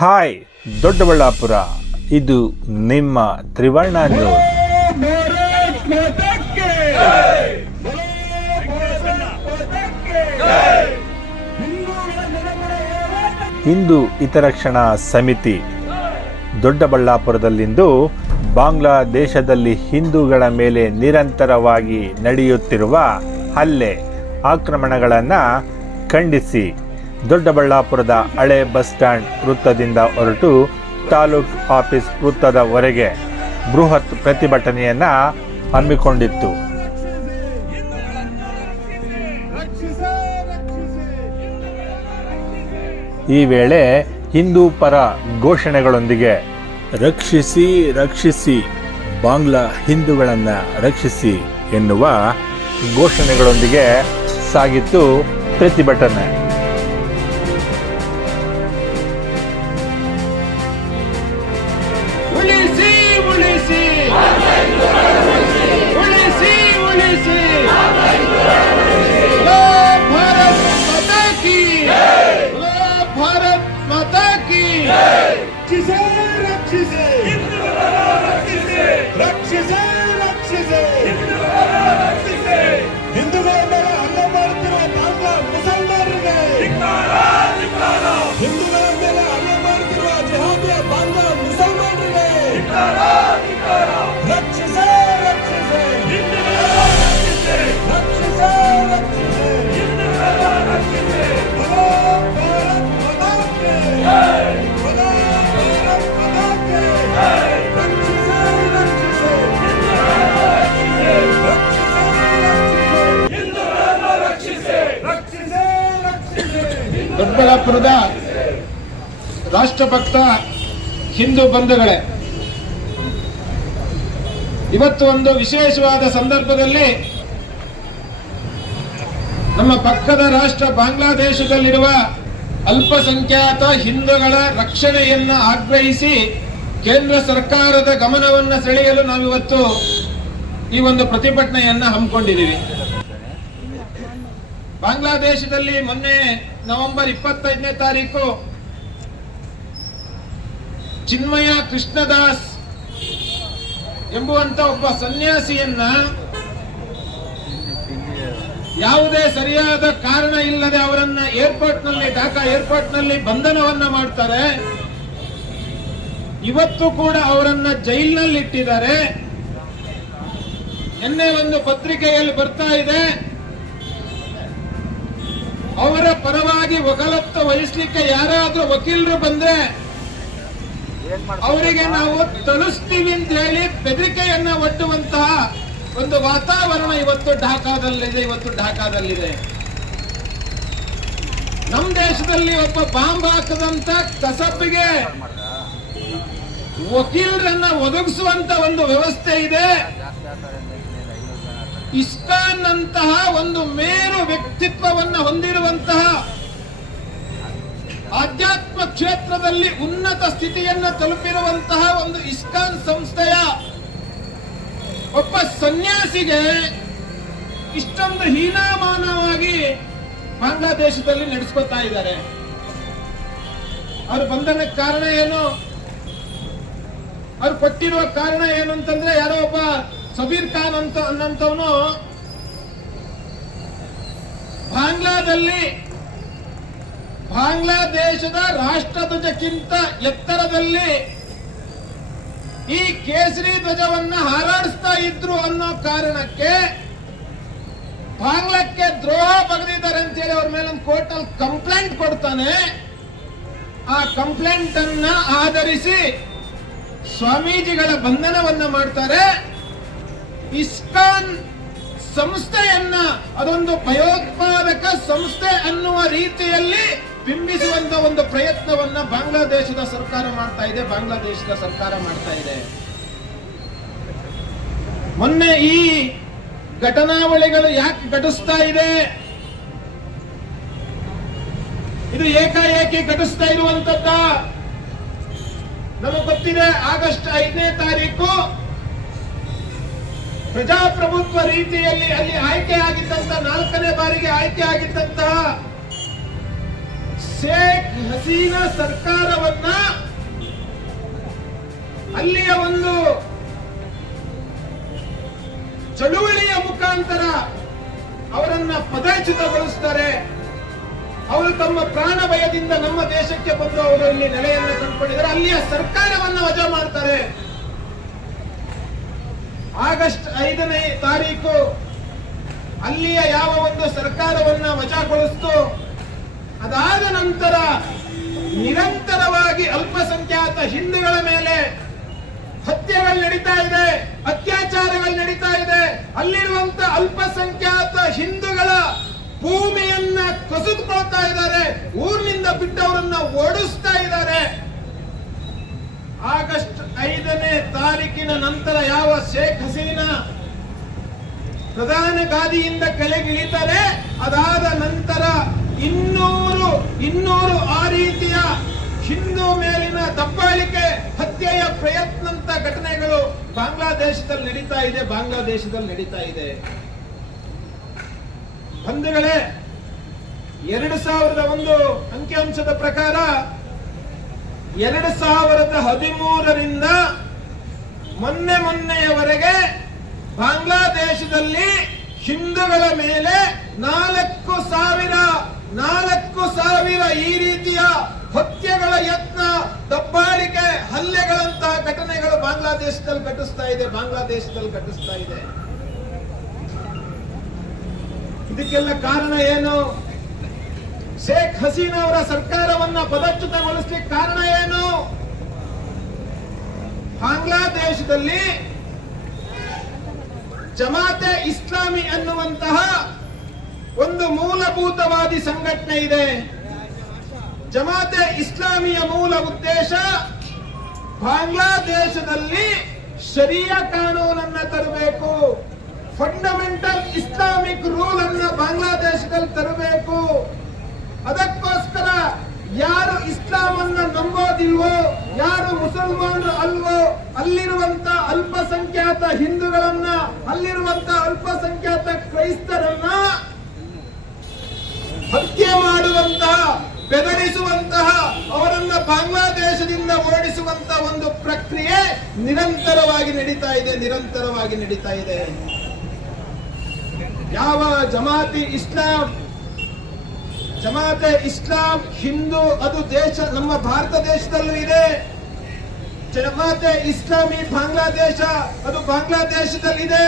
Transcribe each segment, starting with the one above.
Hi, Doddaballapura. ಇದು ನಿಮ್ಮ ತ್ರಿವರ್ಣ ನ್ಯೂಸ್. ಹಿಂದೂ ಹಿತರಕ್ಷಣಾ ಸಮಿತಿ. ದೊಡ್ಡಬಳ್ಳಾಪುರದಲ್ಲಿಂದು ಬಾಂಗ್ಲಾದೇಶದಲ್ಲಿ ಹಿಂದೂಗಳ ಮೇಲೆ ನಿರಂತರವಾಗಿ ನಡೆಯುತ್ತಿರುವ ಹಲ್ಲೆ. ಆಕ್ರಮಣಗಳನ್ನು ಖಂಡಿಸಿ. ದೊಡ್ಡಬಳ್ಳಾಪುರದ ಹಳೆ ಬಸ್ ಸ್ಟ್ಯಾಂಡ್ ವೃತ್ತದಿಂದ ಹೊರಟು ತಾಲೂಕ್ ಆಫೀಸ್ ವೃತ್ತದವರೆಗೆ ಬೃಹತ್ ಪ್ರತಿಭಟನೆಯನ್ನು ಹಮ್ಮಿಕೊಂಡಿತ್ತು. ಈ ವೇಳೆ ಹಿಂದೂ ಪರ ಘೋಷಣೆಗಳೊಂದಿಗೆ ರಕ್ಷಿಸಿ ರಕ್ಷಿಸಿ, ಬಾಂಗ್ಲಾ ಹಿಂದೂಗಳನ್ನು ರಕ್ಷಿಸಿ ಎನ್ನುವ ಘೋಷಣೆಗಳೊಂದಿಗೆ ಸಾಗಿತ್ತು ಪ್ರತಿಭಟನೆ. ದೊಡ್ಡಬಳ್ಳಾಪುರದ ರಾಷ್ಟ್ರಭಕ್ತ ಹಿಂದೂ ಬಂಧುಗಳೇ, ಇವತ್ತು ಒಂದು ವಿಶೇಷವಾದ ಸಂದರ್ಭದಲ್ಲಿ ನಮ್ಮ ಪಕ್ಕದ ರಾಷ್ಟ್ರ ಬಾಂಗ್ಲಾದೇಶದಲ್ಲಿರುವ ಅಲ್ಪಸಂಖ್ಯಾತ ಹಿಂದೂಗಳ ರಕ್ಷಣೆಯನ್ನು ಆಗ್ರಹಿಸಿ ಕೇಂದ್ರ ಸರ್ಕಾರದ ಗಮನವನ್ನು ಸೆಳೆಯಲು ನಾವಿವತ್ತು ಈ ಒಂದು ಪ್ರತಿಭಟನೆಯನ್ನು ಹಮ್ಮಿಕೊಂಡಿದ್ದೀವಿ. ಬಾಂಗ್ಲಾದೇಶದಲ್ಲಿ ಮೊನ್ನೆ ನವೆಂಬರ್ ಇಪ್ಪತ್ತೈದನೇ ತಾರೀಕು. ಚಿನ್ಮಯ ಕೃಷ್ಣದಾಸ್ ಎಂಬುವಂತ ಒಬ್ಬ ಸನ್ಯಾಸಿಯನ್ನ ಯಾವುದೇ ಸರಿಯಾದ ಕಾರಣ ಇಲ್ಲದೆ ಅವರನ್ನ ಏರ್ಪೋರ್ಟ್ನಲ್ಲಿ, ಢಾಕಾ ಏರ್ಪೋರ್ಟ್ನಲ್ಲಿ ಬಂಧನವನ್ನ ಮಾಡ್ತಾರೆ. ಇವತ್ತು ಕೂಡ ಅವರನ್ನ ಜೈಲಿನಲ್ಲಿ ಇಟ್ಟಿದ್ದಾರೆ ನಿನ್ನೆ ಒಂದು ಪತ್ರಿಕೆಯಲ್ಲಿ ಬರ್ತಾ ಇದೆ. ಅವರ ಪರವಾಗಿ ವಕಾಲತ್ತ ವಹಿಸ್ಲಿಕ್ಕೆ ಯಾರಾದ್ರೂ ವಕೀಲರು ಬಂದ್ರೆ ಅವರಿಗೆ ನಾವು ತಲುಸ್ತೀವಿ ಅಂತ ಹೇಳಿ ಬೆದರಿಕೆಯನ್ನ ಒಡ್ಡುವಂತಹ ಒಂದು ವಾತಾವರಣ ಇವತ್ತು ಢಾಕಾದಲ್ಲಿದೆ ಇವತ್ತು ಢಾಕಾದಲ್ಲಿದೆ. ನಮ್ಮ ದೇಶದಲ್ಲಿ ಒಬ್ಬ ಬಾಂಬ್ ಹಾಕದಂತ ಕಸಬ್ಬಿಗೆ ವಕೀಲರನ್ನ ಒದಗಿಸುವಂತ ಒಂದು ವ್ಯವಸ್ಥೆ ಇದೆ. ಇಸ್ಕಾನ್ ಅಂತಹ ಒಂದು ಮೇರು ವ್ಯಕ್ತಿತ್ವವನ್ನ ಹೊಂದಿರುವಂತಹ ಆಧ್ಯಾತ್ಮ ಕ್ಷೇತ್ರದಲ್ಲಿ ಉನ್ನತ ಸ್ಥಿತಿಯನ್ನ ತಲುಪಿರುವಂತಹ ಒಂದು ಇಸ್ಕಾನ್ ಸಂಸ್ಥೆಯ ಒಬ್ಬ ಸನ್ಯಾಸಿಗೆ ಇಷ್ಟೊಂದು ಹೀನಾಮಾನವಾಗಿ ಬಾಂಗ್ಲಾದೇಶದಲ್ಲಿ ನಡೆಸ್ಕೊತಾ ಇದ್ದಾರೆ. ಅವ್ರು ಬಂಧನಕ್ಕೆ ಕಾರಣ ಏನು? ಅವ್ರು ಕೊಟ್ಟಿರುವ ಕಾರಣ ಏನು ಅಂತಂದ್ರೆ ಯಾರೋ ಸಬೀರ್ ಖಾನ್ ಅಂತ ಅನ್ನಂತವನು ಬಾಂಗ್ಲಾದಲ್ಲಿ ಬಾಂಗ್ಲಾದೇಶದ ರಾಷ್ಟ್ರಧ್ವಜಕ್ಕಿಂತ ಎತ್ತರದಲ್ಲಿ ಈ ಕೇಸರಿ ಧ್ವಜವನ್ನ ಹಾರಾಡಿಸ್ತಾ ಇದ್ರು ಅನ್ನೋ ಕಾರಣಕ್ಕೆ ಬಾಂಗ್ಲಕ್ಕೆ ದ್ರೋಹ ಬಗೆದಿದ್ದಾರೆ ಅಂತೇಳಿ ಅವ್ರ ಮೇಲೆ ಒಂದು ಕೋರ್ಟ್ ಅಲ್ಲಿ ಕಂಪ್ಲೇಂಟ್ ಕೊಡ್ತಾನೆ. ಆ ಕಂಪ್ಲೇಂಟ್ ಅನ್ನ ಆಧರಿಸಿ ಸ್ವಾಮೀಜಿಗಳ ಬಂಧನವನ್ನ ಮಾಡ್ತಾರೆ. ಇಸ್ಕಾನ್ ಸಂಸ್ಥೆಯನ್ನ, ಅದೊಂದು ಭಯೋತ್ಪಾದಕ ಸಂಸ್ಥೆ ಅನ್ನುವ ರೀತಿಯಲ್ಲಿ ಬಿಂಬಿಸುವಂತ ಒಂದು ಪ್ರಯತ್ನವನ್ನ ಬಾಂಗ್ಲಾದೇಶದ ಸರ್ಕಾರ ಮಾಡ್ತಾ ಇದೆ, ಬಾಂಗ್ಲಾದೇಶದ ಸರ್ಕಾರ ಮಾಡ್ತಾ ಇದೆ. ಮೊನ್ನೆ ಈ ಘಟನಾವಳಿಗಳು ಯಾಕೆ ಘಟಿಸ್ತಾ ಇದೆ? ಇದು ಏಕಾಏಕಿ ಘಟಿಸ್ತಾ ಇರುವಂತದ್ದ? ನಮಗೆ ಗೊತ್ತಿದೆ, ಆಗಸ್ಟ್ ಐದನೇ ತಾರೀಕು ಪ್ರಜಾಪ್ರಭುತ್ವ ರೀತಿಯಲ್ಲಿ ಅಲ್ಲಿ ಆಯ್ಕೆ ಆಗಿದ್ದಂತ ನಾಲ್ಕನೇ ಬಾರಿಗೆ ಆಯ್ಕೆ ಆಗಿದ್ದಂತಹ ಶೇಖ್ ಹಸೀನಾ ಸರ್ಕಾರವನ್ನ ಅಲ್ಲಿಯ ಒಂದು ಚಳುವಳಿಯ ಮುಖಾಂತರ ಅವರನ್ನ ಪದಚ್ಯುತಗೊಳಿಸ್ತಾರೆ. ಅವರು ತಮ್ಮ ಪ್ರಾಣ ಭಯದಿಂದ ನಮ್ಮ ದೇಶಕ್ಕೆ ಬಂದು ಅವರು ಇಲ್ಲಿ ನೆಲೆಯನ್ನು ಕಂಡುಕೊಂಡಿದ್ದಾರೆ ಅಲ್ಲಿಯ ಸರ್ಕಾರವನ್ನ ವಜಾ ಮಾಡ್ತಾರೆ. ಆಗಸ್ಟ್ ಐದನೇ ತಾರೀಕು ಅಲ್ಲಿಯ ಯಾವ ಒಂದು ಸರ್ಕಾರವನ್ನ ವಜಾಗೊಳಿಸ್ತು, ಅದಾದ ನಂತರ ನಿರಂತರವಾಗಿ ಅಲ್ಪಸಂಖ್ಯಾತ ಹಿಂದೂಗಳ ಮೇಲೆ ಹತ್ಯೆಗಳು ನಡೀತಾ ಇದೆ, ಅತ್ಯಾಚಾರಗಳು ನಡೀತಾ ಇದೆ. ಅಲ್ಲಿರುವಂತ ಅಲ್ಪಸಂಖ್ಯಾತ ಹಿಂದೂಗಳ ಭೂಮಿಯನ್ನ ಕಸಿದುಕೊಳ್ತಾ ಇದ್ದಾರೆ, ಊರಿನಿಂದ ಬಿಟ್ಟವರನ್ನ ಓಡಿಸ್ತಾ ಇದ್ದಾರೆ ಆಗಸ್ಟ್ ಐದನೇ ತಾರೀಕಿನ ನಂತರ ಯಾವ ಶೇಖ್ ಹಸೀನಾ ಪ್ರಧಾನ ಗಾದಿಯಿಂದ ಕೆಳಗಿಳಿತಾರೆ ಅದಾದ ನಂತರ ಇನ್ನೂರು ಇನ್ನೂರು ಆ ರೀತಿಯ ಹಿಂದೂ ಮೇಲಿನ ದಬ್ಬಾಳಿಕೆ ಹತ್ಯೆಯ ಪ್ರಯತ್ನಂತ ಘಟನೆಗಳು ಬಾಂಗ್ಲಾದೇಶದಲ್ಲಿ ನಡೀತಾ ಇದೆ, ಬಾಂಗ್ಲಾದೇಶದಲ್ಲಿ ನಡೀತಾ ಇದೆ. ಬಂಧುಗಳೇ, ಎರಡು ಸಾವಿರದ ಒಂದು ಅಂಕಿಅಂಶದ ಪ್ರಕಾರ ಎರಡು ಸಾವಿರದ ಹದಿಮೂರರಿಂದ ಮೊನ್ನೆ ಮೊನ್ನೆಯವರೆಗೆ ಬಾಂಗ್ಲಾದೇಶದಲ್ಲಿ ಹಿಂದೂಗಳ ಮೇಲೆ ನಾಲ್ಕು ಸಾವಿರ ನಾಲ್ಕು ಸಾವಿರ ಈ ರೀತಿಯ ಹತ್ಯೆಗಳ ಯತ್ನ, ದಬ್ಬಾಳಿಕೆ, ಹಲ್ಲೆಗಳಂತಹ ಘಟನೆಗಳು ಬಾಂಗ್ಲಾದೇಶದಲ್ಲಿ ಘಟಿಸ್ತಾ ಇದೆ, ಬಾಂಗ್ಲಾದೇಶದಲ್ಲಿ ಘಟಿಸ್ತಾ ಇದೆ. ಇದಕ್ಕೆಲ್ಲ ಕಾರಣ ಏನು? ಶೇಖ್ ಹಸೀನಾ ಅವರ ಸರ್ಕಾರವನ್ನ ಪದಚ್ಯುತಗೊಳಿಸ್ಲಿಕ್ಕೆ ಕಾರಣ ಏನು? ಬಾಂಗ್ಲಾದೇಶದಲ್ಲಿ ಜಮಾತೆ ಇಸ್ಲಾಮಿ ಅನ್ನುವಂತಹ ಒಂದು ಮೂಲಭೂತವಾದಿ ಸಂಘಟನೆ ಇದೆ. ಜಮಾತೆ ಇಸ್ಲಾಮಿಯ ಮೂಲ ಉದ್ದೇಶ ಬಾಂಗ್ಲಾದೇಶದಲ್ಲಿ ಶರಿಯ ಕಾನೂನನ್ನ ತರಬೇಕು ಫಂಡಮೆಂಟಲ್ ಇಸ್ಲಾಮಿಕ್ ರೂಲ್ ಅನ್ನ ಬಾಂಗ್ಲಾದೇಶದಲ್ಲಿ ತರಬೇಕು. ಅದಕ್ಕೋಸ್ಕರ ಯಾರು ಇಸ್ಲಾಂ ಅನ್ನ ನಂಬೋದಿಲ್ವೋ, ಯಾರು ಮುಸಲ್ಮಾನರು ಅಲ್ವೋ ಅಲ್ಲಿರುವಂತ ಅಲ್ಪಸಂಖ್ಯಾತ ಹಿಂದೂಗಳನ್ನ, ಅಲ್ಲಿರುವಂತ ಅಲ್ಪಸಂಖ್ಯಾತ ಕ್ರೈಸ್ತರನ್ನ ಹತ್ಯೆ ಮಾಡುವಂತಹ, ಬೆದರಿಸುವಂತಹ, ಅವರನ್ನ ಬಾಂಗ್ಲಾದೇಶದಿಂದ ಓಡಿಸುವಂತ ಒಂದು ಪ್ರಕ್ರಿಯೆ ನಿರಂತರವಾಗಿ ನಡೀತಾ ಇದೆ, ನಿರಂತರವಾಗಿ ನಡೀತಾ ಇದೆ. ಯಾವ ಜಮಾತಿ ಇಸ್ಲಾಂ, ಜಮಾತೆ ಇಸ್ಲಾಂ ಹಿಂದೂ, ಅದು ದೇಶ, ನಮ್ಮ ಭಾರತ ದೇಶದಲ್ಲೂ ಇದೆ. ಜಮಾತೆ ಇಸ್ಲಾಮಿ ಬಾಂಗ್ಲಾದೇಶ, ಅದು ಬಾಂಗ್ಲಾದೇಶದಲ್ಲಿದೆ.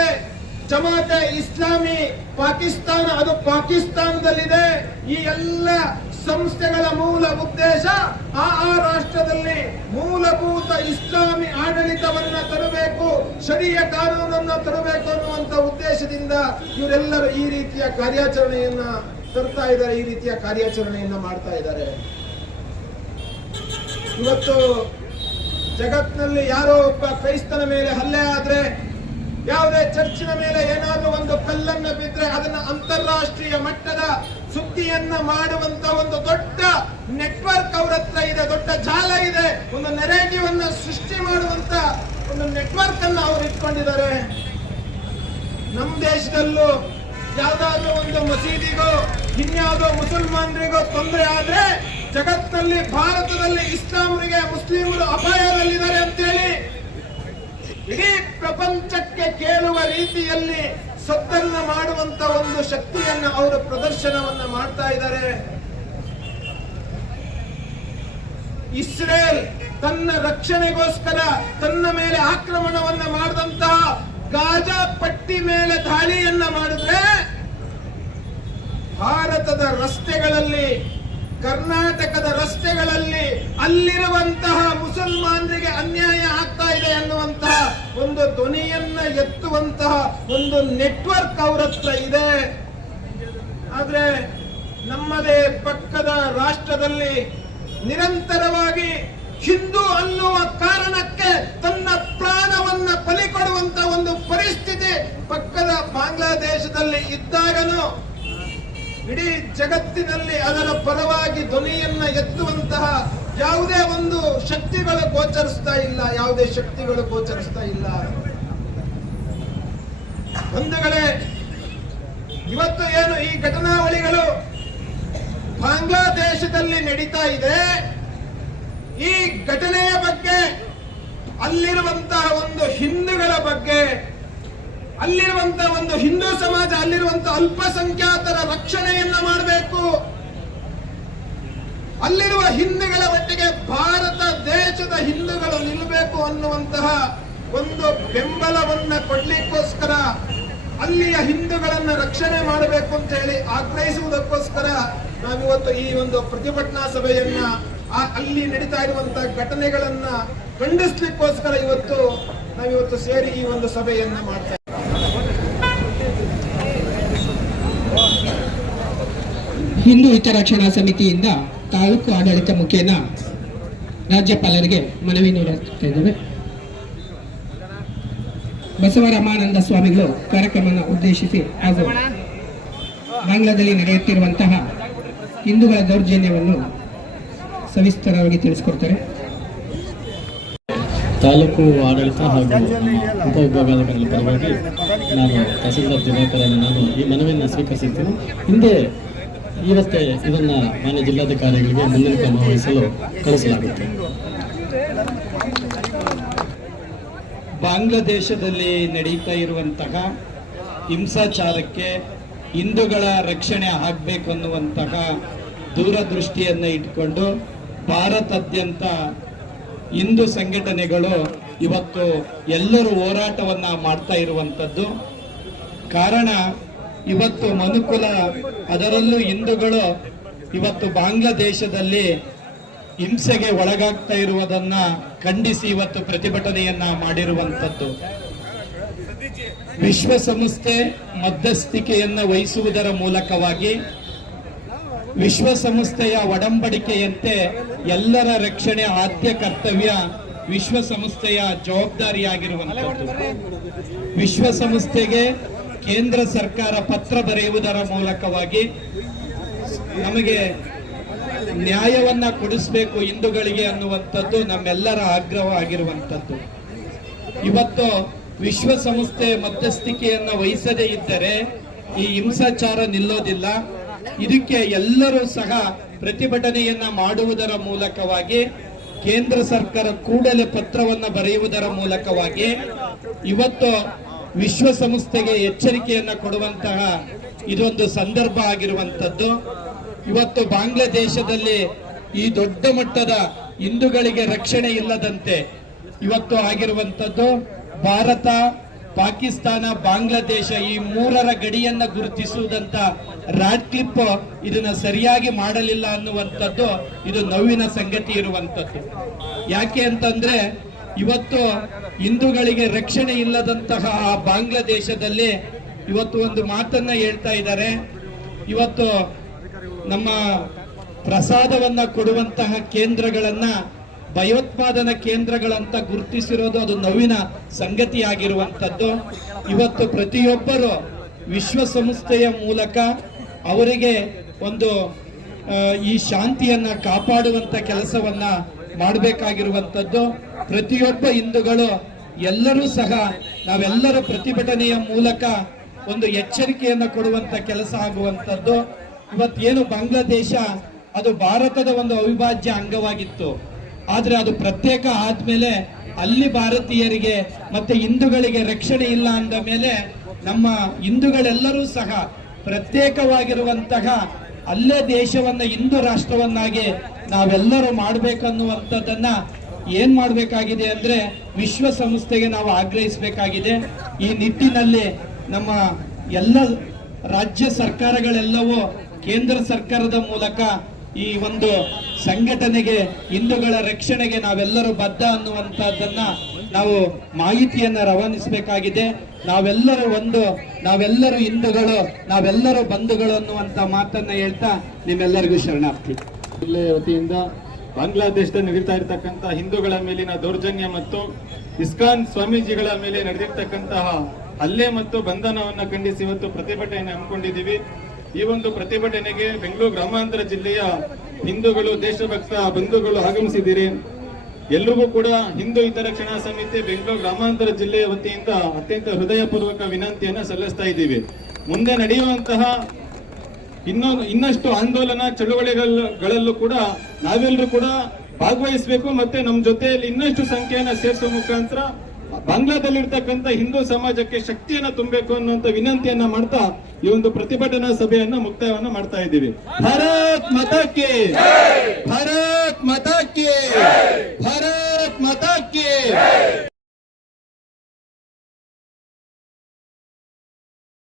ಜಮಾತೆ ಇಸ್ಲಾಮಿ ಪಾಕಿಸ್ತಾನ, ಅದು ಪಾಕಿಸ್ತಾನದಲ್ಲಿದೆ. ಈ ಎಲ್ಲ ಸಂಸ್ಥೆಗಳ ಮೂಲ ಉದ್ದೇಶ ಆ ಆ ರಾಷ್ಟ್ರದಲ್ಲಿ ಮೂಲಭೂತ ಇಸ್ಲಾಮಿ ಆಡಳಿತವನ್ನ ತರಬೇಕು, ಶರೀಯ ಕಾನೂನನ್ನ ತರಬೇಕು ಅನ್ನುವಂತ ಉದ್ದೇಶದಿಂದ ಇವರೆಲ್ಲರೂ ಈ ರೀತಿಯ ಕಾರ್ಯಾಚರಣೆಯನ್ನ ತರ್ತಾ ಇದ್ದಾರೆ, ಈ ರೀತಿಯ ಕಾರ್ಯಾಚರಣೆಯನ್ನ ಮಾಡ್ತಾ ಇದ್ದಾರೆ. ಇವತ್ತು ಜಗತ್ನಲ್ಲಿ ಯಾರೋ ಒಬ್ಬ ಕ್ರೈಸ್ತನ ಮೇಲೆ ಹಲ್ಲೆ ಆದ್ರೆ, ಯಾವುದೇ ಚರ್ಚಿನ ಮೇಲೆ ಏನಾದ್ರೂ ಒಂದು ಕಲ್ಲನ್ನು ಬಿದ್ರೆ ಅದನ್ನ ಅಂತಾರಾಷ್ಟ್ರೀಯ ಮಟ್ಟದ ಸುದ್ದಿಯನ್ನ ಮಾಡುವಂತ ಒಂದು ದೊಡ್ಡ ನೆಟ್ವರ್ಕ್ ಅವ್ರ ಹತ್ರ ಇದೆ, ದೊಡ್ಡ ಜಾಲ ಇದೆ. ಒಂದು ನೆರೇಟಿವ್ ಅನ್ನ ಸೃಷ್ಟಿ ಮಾಡುವಂತ ಒಂದು ನೆಟ್ವರ್ಕ್ ಅನ್ನ ಅವ್ರು ಇಟ್ಕೊಂಡಿದ್ದಾರೆ. ನಮ್ಮ ದೇಶದಲ್ಲೂ ಯಾವ್ದಾದ್ರು ಒಂದು ಮಸೀದಿಗೋ, ಇನ್ಯಾವುದೋ ಮುಸಲ್ಮಾನರಿಗೋ ತೊಂದರೆ ಆದ್ರೆ ಜಗತ್ತಿನಲ್ಲಿ ಭಾರತದಲ್ಲಿ ಇಸ್ಲಾಮರಿಗೆ ಮುಸ್ಲಿಮರು ಅಪಾಯದಲ್ಲಿದ್ದಾರೆ ಅಂತೇಳಿ ಇಡೀ ಪ್ರಪಂಚಕ್ಕೆ ಕೇಳುವ ರೀತಿಯಲ್ಲಿ ಸದ್ದನ್ನ ಮಾಡುವಂತ ಒಂದು ಶಕ್ತಿಯನ್ನ ಅವರು ಪ್ರದರ್ಶನವನ್ನ ಮಾಡ್ತಾ ಇದ್ದಾರೆ. ಇಸ್ರೇಲ್ ತನ್ನ ರಕ್ಷಣೆಗೋಸ್ಕರ ತನ್ನ ಮೇಲೆ ಆಕ್ರಮಣವನ್ನ ಮಾಡಿದಂತಹ ಗಾಜಾ ಪಟ್ಟಿ ಮೇಲೆ ದಾಳಿಯನ್ನ ಮಾಡಿದ್ರೆ ಭಾರತದ ರಸ್ತೆಗಳಲ್ಲಿ ಕರ್ನಾಟಕದ ರಸ್ತೆಗಳಲ್ಲಿ ಅಲ್ಲಿರುವಂತಹ ಮುಸಲ್ಮಾನರಿಗೆ ಅನ್ಯಾಯ ಆಗ್ತಾ ಇದೆ ಅನ್ನುವಂತಹ ಒಂದು ಧ್ವನಿಯನ್ನ ಎತ್ತುವಂತಹ ಒಂದು ನೆಟ್ವರ್ಕ್ ಅವ್ರ ಇದೆ. ಆದ್ರೆ ನಮ್ಮದೇ ಪಕ್ಕದ ರಾಷ್ಟ್ರದಲ್ಲಿ ನಿರಂತರವಾಗಿ ಹಿಂದೂ ಅನ್ನುವ ಕಾರಣಕ್ಕೆ ತನ್ನ ಪ್ರಾಣವನ್ನ ಬಲಿ ಕೊಡುವಂತ ಒಂದು ಪರಿಸ್ಥಿತಿ ಪಕ್ಕದ ಬಾಂಗ್ಲಾದೇಶದಲ್ಲಿ ಇದ್ದಾಗನು ಇಡೀ ಜಗತ್ತಿನಲ್ಲಿ ಅದರ ಪರವಾಗಿ ಧ್ವನಿಯನ್ನ ಎತ್ತುವಂತಹ ಯಾವುದೇ ಒಂದು ಶಕ್ತಿಗಳು ಗೋಚರಿಸ್ತಾ ಇಲ್ಲ, ಯಾವುದೇ ಶಕ್ತಿಗಳು ಗೋಚರಿಸ್ತಾ ಇಲ್ಲ. ಬಂಧುಗಳೇ, ಇವತ್ತು ಏನು ಈ ಘಟನಾವಳಿಗಳು ಬಾಂಗ್ಲಾದೇಶದಲ್ಲಿ ನಡೀತಾ ಇದೆ? ಈ ಘಟನೆಯ ಬಗ್ಗೆ ಅಲ್ಲಿರುವಂತಹ ಒಂದು ಹಿಂದೂಗಳ ಬಗ್ಗೆ ಅಲ್ಲಿರುವಂತಹ ಒಂದು ಹಿಂದೂ ಸಮಾಜ, ಅಲ್ಲಿರುವಂತ ಅಲ್ಪಸಂಖ್ಯಾತರ ರಕ್ಷಣೆಯನ್ನ ಮಾಡಬೇಕು. ಅಲ್ಲಿರುವ ಹಿಂದೂಗಳ ಒಟ್ಟಿಗೆ ಭಾರತ ದೇಶದ ಹಿಂದೂಗಳು ನಿಲ್ಲಬೇಕು ಅನ್ನುವಂತಹ ಒಂದು ಬೆಂಬಲವನ್ನ ಕೊಡ್ಲಿಕ್ಕೋಸ್ಕರ ಅಲ್ಲಿಯ ಹಿಂದೂಗಳನ್ನ ರಕ್ಷಣೆ ಮಾಡಬೇಕು ಅಂತ ಹೇಳಿ ಆಗ್ರಹಿಸುವುದಕ್ಕೋಸ್ಕರ ನಾವಿವತ್ತು ಈ ಒಂದು ಪ್ರತಿಭಟನಾ ಸಭೆಯನ್ನ ಅಲ್ಲಿ ನಡೀತಾ ಇರುವಂತಹ ಘಟನೆಗಳನ್ನ ಖಂಡಿಸ್ಲಿಕ್ಕೋಸ್ಕರ ಇವತ್ತು ನಾವಿವತ್ತು ಸೇರಿ ಈ ಒಂದು ಸಭೆಯನ್ನ ಮಾಡ್ತಾ ಹಿಂದೂ ಹಿತರಕ್ಷಣಾ ಸಮಿತಿಯಿಂದ ತಾಲೂಕು ಆಡಳಿತ ಮುಖೇನ ರಾಜ್ಯಪಾಲರಿಗೆ ಮನವಿ ನೀಡುತ್ತಾ ಇದ್ದೇವೆ. ಬಸವರಾಮಾನಂದ ಸ್ವಾಮಿಗಳು ಕಾರ್ಯಕ್ರಮವನ್ನು ಉದ್ದೇಶಿಸಿ ಹಾಗೂ ಬಾಂಗ್ಲಾದಲ್ಲಿ ನಡೆಯುತ್ತಿರುವಂತಹ ಹಿಂದೂಗಳ ದೌರ್ಜನ್ಯವನ್ನು ಸವಿಸ್ತರವಾಗಿ ತಿಳಿಸಿಕೊಡ್ತಾರೆ. ತಾಲೂಕು ಆಡಳಿತ ಹಾಗೂ ಉಪವಿಭಾಗಾಧಿಕಾರಿಗಳ ಪರವಾಗಿ ನಾನು ತಹಸೀಲ್ದಾರ್ ದಿವಾಕರನ್ನು ನಾನು ಈ ಮನವಿಯನ್ನು ಸ್ವೀಕರಿಸಿದ್ದೇನೆ ಹಿಂದೆ ಇವತ್ತೇ ಇದನ್ನ ಮಾನ್ಯ ಜಿಲ್ಲಾಧಿಕಾರಿಗಳಿಗೆ ಮುಂದಿನ ಕ್ರಮ ವಹಿಸಲು ಕಳಿಸಲಾಗುತ್ತೆ. ಬಾಂಗ್ಲಾದೇಶದಲ್ಲಿ ನಡೀತಾ ಇರುವಂತಹ ಹಿಂಸಾಚಾರಕ್ಕೆ ಹಿಂದೂಗಳ ರಕ್ಷಣೆ ಆಗಬೇಕು ಅನ್ನುವಂತಹ ದೂರದೃಷ್ಟಿಯನ್ನು ಇಟ್ಕೊಂಡು ಭಾರತಾದ್ಯಂತ ಹಿಂದೂ ಸಂಘಟನೆಗಳು ಇವತ್ತು ಎಲ್ಲರೂ ಹೋರಾಟವನ್ನ ಮಾಡ್ತಾ ಇರುವಂಥದ್ದು. ಕಾರಣ ಇವತ್ತು ಮನುಕುಲ ಅದರಲ್ಲೂ ಹಿಂದೂಗಳು ಇವತ್ತು ಬಾಂಗ್ಲಾದೇಶದಲ್ಲಿ ಹಿಂಸೆಗೆ ಒಳಗಾಗ್ತಾ ಇರುವುದನ್ನ ಖಂಡಿಸಿ ಇವತ್ತು ಪ್ರತಿಭಟನೆಯನ್ನ ಮಾಡಿರುವಂತದ್ದು ವಿಶ್ವಸಂಸ್ಥೆ ಮಧ್ಯಸ್ಥಿಕೆಯನ್ನ ವಹಿಸುವುದರ ಮೂಲಕವಾಗಿ ವಿಶ್ವಸಂಸ್ಥೆಯ ಒಡಂಬಡಿಕೆಯಂತೆ ಎಲ್ಲರ ರಕ್ಷಣೆ ಆದ್ಯ ಕರ್ತವ್ಯ ವಿಶ್ವಸಂಸ್ಥೆಯ ಜವಾಬ್ದಾರಿಯಾಗಿರುವಂಥದ್ದು. ವಿಶ್ವಸಂಸ್ಥೆಗೆ ಕೇಂದ್ರ ಸರ್ಕಾರ ಪತ್ರ ಬರೆಯುವುದರ ಮೂಲಕವಾಗಿ ನಮಗೆ ನ್ಯಾಯವನ್ನ ಕೊಡಿಸಬೇಕು ಹಿಂದೂಗಳಿಗೆ ಅನ್ನುವಂಥದ್ದು ನಮ್ಮೆಲ್ಲರ ಆಗ್ರಹ ಆಗಿರುವಂಥದ್ದು. ಇವತ್ತು ವಿಶ್ವಸಂಸ್ಥೆ ಮಧ್ಯಸ್ಥಿಕೆಯನ್ನ ವಹಿಸದೇ ಇದ್ದರೆ ಈ ಹಿಂಸಾಚಾರ ನಿಲ್ಲೋದಿಲ್ಲ. ಇದಕ್ಕೆ ಎಲ್ಲರೂ ಸಹ ಪ್ರತಿಭಟನೆಯನ್ನ ಮಾಡುವುದರ ಮೂಲಕವಾಗಿ ಕೇಂದ್ರ ಸರ್ಕಾರ ಕೂಡಲೇ ಪತ್ರವನ್ನ ಬರೆಯುವುದರ ಮೂಲಕವಾಗಿ ಇವತ್ತು ವಿಶ್ವಸಂಸ್ಥೆಗೆ ಎಚ್ಚರಿಕೆಯನ್ನು ಕೊಡುವಂತಹ ಇದೊಂದು ಸಂದರ್ಭ ಆಗಿರುವಂಥದ್ದು. ಇವತ್ತು ಬಾಂಗ್ಲಾದೇಶದಲ್ಲಿ ಈ ದೊಡ್ಡ ಮಟ್ಟದ ಹಿಂದೂಗಳಿಗೆ ರಕ್ಷಣೆ ಇಲ್ಲದಂತೆ ಇವತ್ತು ಆಗಿರುವಂಥದ್ದು ಭಾರತ, ಪಾಕಿಸ್ತಾನ, ಬಾಂಗ್ಲಾದೇಶ ಈ ಮೂರರ ಗಡಿಯನ್ನ ಗುರುತಿಸುವುದಂತ ರಾಡ್ ಕ್ಲಿಪ್ ಇದನ್ನ ಸರಿಯಾಗಿ ಮಾಡಲಿಲ್ಲ ಅನ್ನುವಂಥದ್ದು ಇದು ನೋವಿನ ಸಂಗತಿ ಇರುವಂತದ್ದು ಯಾಕೆ ಅಂತಂದ್ರೆ ಇವತ್ತು ಹಿಂದೂಗಳಿಗೆ ರಕ್ಷಣೆ ಇಲ್ಲದಂತಹ ಆ ಬಾಂಗ್ಲಾದೇಶದಲ್ಲಿ ಇವತ್ತು ಒಂದು ಮಾತನ್ನ ಹೇಳ್ತಾ ಇದ್ದಾರೆ. ಇವತ್ತು ನಮ್ಮ ಪ್ರಸಾದವನ್ನ ಕೊಡುವಂತಹ ಕೇಂದ್ರಗಳನ್ನ, ಭಯೋತ್ಪಾದನಾ ಕೇಂದ್ರಗಳಂತ ಗುರುತಿಸಿರೋದು ಅದು ನವೀನ ಸಂಗತಿಯಾಗಿರುವಂಥದ್ದು. ಇವತ್ತು ಪ್ರತಿಯೊಬ್ಬರು ವಿಶ್ವಸಂಸ್ಥೆಯ ಮೂಲಕ ಅವರಿಗೆ ಒಂದು ಈ ಶಾಂತಿಯನ್ನ ಕಾಪಾಡುವಂತ ಕೆಲಸವನ್ನ ಮಾಡಬೇಕಾಗಿರುವಂತದ್ದು ಪ್ರತಿಯೊಬ್ಬ ಹಿಂದೂಗಳು ಎಲ್ಲರೂ ಸಹ ನಾವೆಲ್ಲರ ಪ್ರತಿಭಟನೆಯ ಮೂಲಕ ಒಂದು ಎಚ್ಚರಿಕೆಯನ್ನು ಕೊಡುವಂತ ಕೆಲಸ ಆಗುವಂತದ್ದು. ಇವತ್ತೇನು ಬಾಂಗ್ಲಾದೇಶ, ಅದು ಭಾರತದ ಒಂದು ಅವಿಭಾಜ್ಯ ಅಂಗವಾಗಿತ್ತು. ಆದರೆ ಅದು ಪ್ರತ್ಯೇಕ ಆದ್ಮೇಲೆ ಅಲ್ಲಿ ಭಾರತೀಯರಿಗೆ ಮತ್ತೆ ಹಿಂದೂಗಳಿಗೆ ರಕ್ಷಣೆ ಇಲ್ಲ ಅಂದ ಮೇಲೆ ನಮ್ಮ ಹಿಂದೂಗಳೆಲ್ಲರೂ ಸಹ ಪ್ರತ್ಯೇಕವಾಗಿರುವಂತಹ ಅಲ್ಲೇ ದೇಶವನ್ನ ಹಿಂದೂ ರಾಷ್ಟ್ರವನ್ನಾಗಿ ನಾವೆಲ್ಲರೂ ಮಾಡ್ಬೇಕನ್ನುವಂಥದ್ದನ್ನ ಏನ್ ಮಾಡಬೇಕಾಗಿದೆ ಅಂದ್ರೆ ವಿಶ್ವಸಂಸ್ಥೆಗೆ ನಾವು ಆಗ್ರಹಿಸಬೇಕಾಗಿದೆ. ಈ ನಿಟ್ಟಿನಲ್ಲಿ ನಮ್ಮ ಎಲ್ಲ ರಾಜ್ಯ ಸರ್ಕಾರಗಳೆಲ್ಲವೂ ಕೇಂದ್ರ ಸರ್ಕಾರದ ಮೂಲಕ ಈ ಒಂದು ಸಂಘಟನೆಗೆ, ಹಿಂದೂಗಳ ರಕ್ಷಣೆಗೆ ನಾವೆಲ್ಲರೂ ಬದ್ಧ ಅನ್ನುವಂಥದ್ದನ್ನ ನಾವು ಮಾಹಿತಿಯನ್ನ ರವಾನಿಸಬೇಕಾಗಿದೆ. ನಾವೆಲ್ಲರೂ ಒಂದು, ನಾವೆಲ್ಲರೂ ಹಿಂದೂಗಳು, ನಾವೆಲ್ಲರೂ ಬಂಧುಗಳು ಅನ್ನುವಂತ ಮಾತನ್ನ ಹೇಳ್ತಾ ನಿಮ್ಮೆಲ್ಲರಿಗೂ ಶರಣಾರ್ಥಿ ಜಿಲ್ಲೆಯ ವತಿಯಿಂದ ಬಾಂಗ್ಲಾದೇಶದಲ್ಲಿ ನಡೀತಾ ಇರತಕ್ಕಂತಹ ಹಿಂದೂಗಳ ಮೇಲಿನ ದೌರ್ಜನ್ಯ ಮತ್ತು ಇಸ್ಕಾನ್ ಸ್ವಾಮೀಜಿಗಳ ಮೇಲೆ ನಡೆದಿರ್ತಕ್ಕಂತಹ ಹಲ್ಲೆ ಮತ್ತು ಬಂಧನವನ್ನ ಖಂಡಿಸಿ ಇವತ್ತು ಪ್ರತಿಭಟನೆ ಹಮ್ಮಿಕೊಂಡಿದ್ದೀವಿ. ಈ ಒಂದು ಪ್ರತಿಭಟನೆಗೆ ಬೆಂಗಳೂರು ಗ್ರಾಮಾಂತರ ಜಿಲ್ಲೆಯ ಹಿಂದೂಗಳು, ದೇಶಭಕ್ತ ಬಂಧುಗಳು ಆಗಮಿಸಿದ್ದೀರಿ. ಎಲ್ಲರಿಗೂ ಕೂಡ ಹಿಂದೂ ಹಿತರಕ್ಷಣಾ ಸಮಿತಿ ಬೆಂಗಳೂರು ಗ್ರಾಮಾಂತರ ಜಿಲ್ಲೆಯ ವತಿಯಿಂದ ಅತ್ಯಂತ ಹೃದಯಪೂರ್ವಕ ವಿನಂತಿಯನ್ನು ಸಲ್ಲಿಸ್ತಾ ಇದ್ದೀವಿ. ಮುಂದೆ ನಡೆಯುವಂತಹ ಇನ್ನೊಂದು ಇನ್ನಷ್ಟು ಆಂದೋಲನ ಚಳುವಳಿಗಳಲ್ಲೂ ಕೂಡ ನಾವೆಲ್ಲರೂ ಕೂಡ ಭಾಗವಹಿಸಬೇಕು. ಮತ್ತೆ ನಮ್ಮ ಜೊತೆಯಲ್ಲಿ ಇನ್ನಷ್ಟು ಸಂಖ್ಯೆಯನ್ನ ಸೇರಿಸುವ ಮುಖಾಂತರ ಬಾಂಗ್ಲಾದಲ್ಲಿರ್ತಕ್ಕಂಥ ಹಿಂದೂ ಸಮಾಜಕ್ಕೆ ಶಕ್ತಿಯನ್ನ ತುಂಬಬೇಕು ಅನ್ನುವಂತ ವಿನಂತಿಯನ್ನ ಮಾಡ್ತಾ ಈ ಒಂದು ಪ್ರತಿಭಟನಾ ಸಭೆಯನ್ನ ಮುಕ್ತಾಯವನ್ನ ಮಾಡ್ತಾ ಇದ್ದೀವಿ. ಭಾರತ್ ಮತಕ್ಕೆ ಭಾರತ್ ಮತಕ್ಕೆ ಭಾರತ್ ಮತಕ್ಕೆ